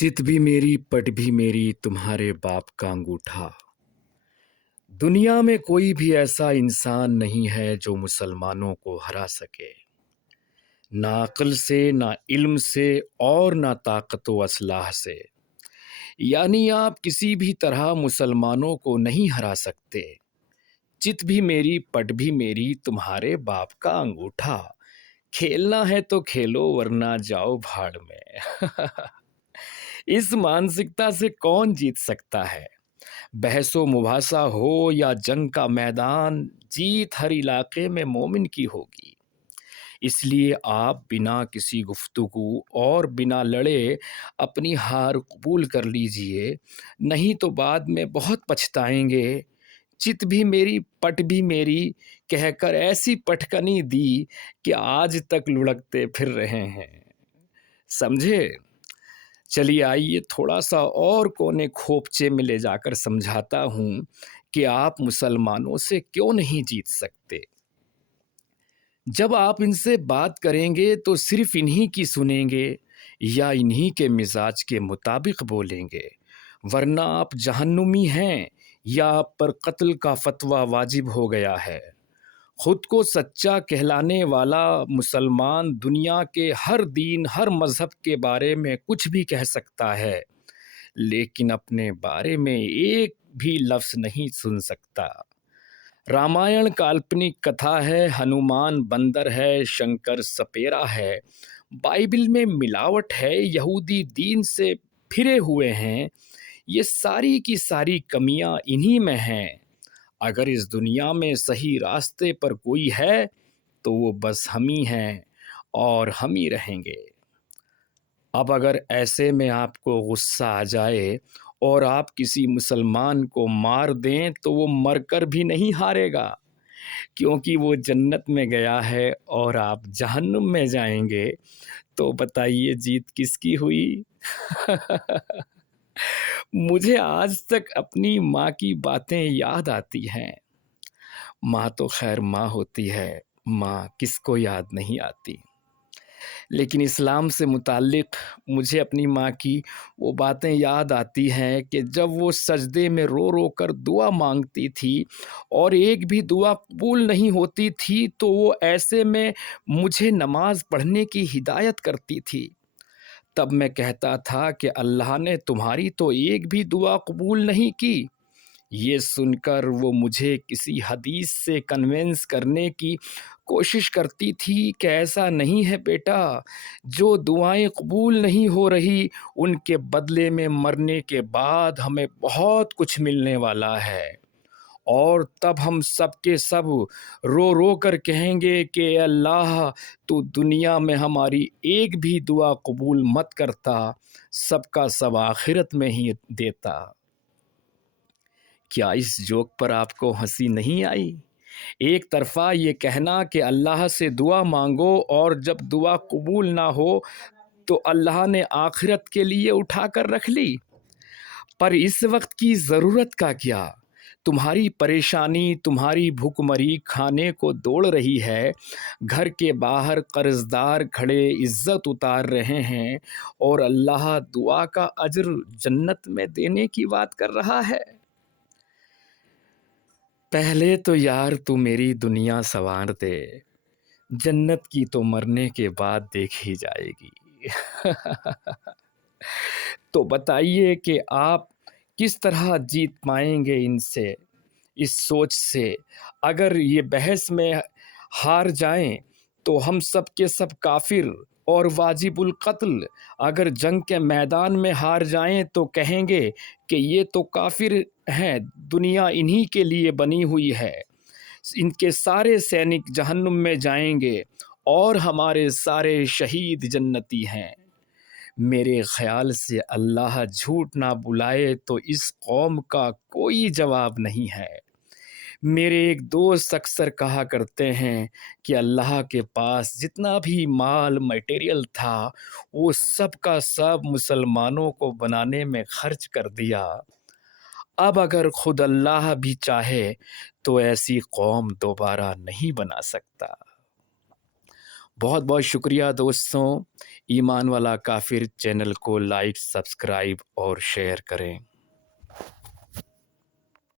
चित भी मेरी पट भी मेरी तुम्हारे बाप का अंगूठा। दुनिया में कोई भी ऐसा इंसान नहीं है जो मुसलमानों को हरा सके। ना अक्ल से, ना इल्म से, और ना ताकत व असलाह से। यानी आप किसी भी तरह मुसलमानों को नहीं हरा सकते। चित भी मेरी पट भी मेरी तुम्हारे बाप का अंगूठा। खेलना है तो खेलो वरना जाओ भाड़ में। इस मानसिकता से कौन जीत सकता है? बहसो मुबासा हो या जंग का मैदान, जीत हर इलाके में मोमिन की होगी। इसलिए आप बिना किसी गुफ्तगू और बिना लड़े अपनी हार कबूल कर लीजिए, नहीं तो बाद में बहुत पछताएंगे। चित भी मेरी पट भी मेरी कहकर ऐसी पटकनी दी कि आज तक लुढ़कते फिर रहे हैं। समझे? चलिए आइए थोड़ा सा और कोने खोपचे में ले जाकर समझाता हूँ कि आप मुसलमानों से क्यों नहीं जीत सकते। जब आप इनसे बात करेंगे तो सिर्फ इन्हीं की सुनेंगे या इन्हीं के मिजाज के मुताबिक बोलेंगे, वरना आप जहन्नुमी हैं या आप पर कत्ल का फतवा वाजिब हो गया है। खुद को सच्चा कहलाने वाला मुसलमान दुनिया के हर दीन, हर मज़हब के बारे में कुछ भी कह सकता है, लेकिन अपने बारे में एक भी लफ्ज़ नहीं सुन सकता। रामायण काल्पनिक कथा है, हनुमान बंदर है, शंकर सपेरा है, बाइबल में मिलावट है, यहूदी दीन से फिरे हुए हैं। ये सारी की सारी कमियां इन्हीं में हैं। अगर इस दुनिया में सही रास्ते पर कोई है तो वो बस हम ही हैं और हम ही रहेंगे। अब अगर ऐसे में आपको गुस्सा आ जाए और आप किसी मुसलमान को मार दें तो वो मरकर भी नहीं हारेगा, क्योंकि वो जन्नत में गया है और आप जहन्नुम में जाएंगे। तो बताइए जीत किसकी हुई? मुझे आज तक अपनी माँ की बातें याद आती हैं। माँ तो खैर माँ होती है, माँ किसको याद नहीं आती। लेकिन इस्लाम से मुताल्लिक़ मुझे अपनी माँ की वो बातें याद आती हैं कि जब वो सजदे में रो रो कर दुआ मांगती थी और एक भी दुआ कबूल नहीं होती थी, तो वो ऐसे में मुझे नमाज पढ़ने की हिदायत करती थी। तब मैं कहता था कि अल्लाह ने तुम्हारी तो एक भी दुआ कबूल नहीं की। ये सुनकर वो मुझे किसी हदीस से कन्विंस करने की कोशिश करती थी कि ऐसा नहीं है बेटा, जो दुआएं कबूल नहीं हो रही उनके बदले में मरने के बाद हमें बहुत कुछ मिलने वाला है। और तब हम सब के सब रो रो कर कहेंगे कि अल्लाह, तू दुनिया में हमारी एक भी दुआ कबूल मत करता, सबका सब आखिरत में ही देता। क्या इस जोक पर आपको हंसी नहीं आई? एक तरफा ये कहना कि अल्लाह से दुआ मांगो और जब दुआ कबूल ना हो तो अल्लाह ने आखिरत के लिए उठा कर रख ली। पर इस वक्त की ज़रूरत का क्या? तुम्हारी परेशानी, तुम्हारी भूखमरी खाने को दौड़ रही है, घर के बाहर कर्जदार खड़े इज्जत उतार रहे हैं और अल्लाह दुआ का अजर जन्नत में देने की बात कर रहा है। पहले तो यार तू मेरी दुनिया संवार दे, जन्नत की तो मरने के बाद देखी जाएगी। तो बताइए कि आप किस तरह जीत पाएंगे इनसे, इस सोच से। अगर ये बहस में हार जाएं तो हम सब के सब काफिर और वाजिबुल कत्ल, अगर जंग के मैदान में हार जाएं तो कहेंगे कि ये तो काफिर हैं, दुनिया इन्हीं के लिए बनी हुई है, इनके सारे सैनिक जहन्नुम में जाएंगे और हमारे सारे शहीद जन्नती हैं। मेरे ख्याल से अल्लाह झूठ ना बुलाए तो इस कौम का कोई जवाब नहीं है। मेरे एक दोस्त अक्सर कहा करते हैं कि अल्लाह के पास जितना भी माल मटेरियल था वो सब का सब मुसलमानों को बनाने में खर्च कर दिया। अब अगर खुद अल्लाह भी चाहे तो ऐसी कौम दोबारा नहीं बना सकता। بہت بہت شکریہ دوستوں، ایمان والا کافر چینل کو لائک، سبسکرائب اور شیئر کریں۔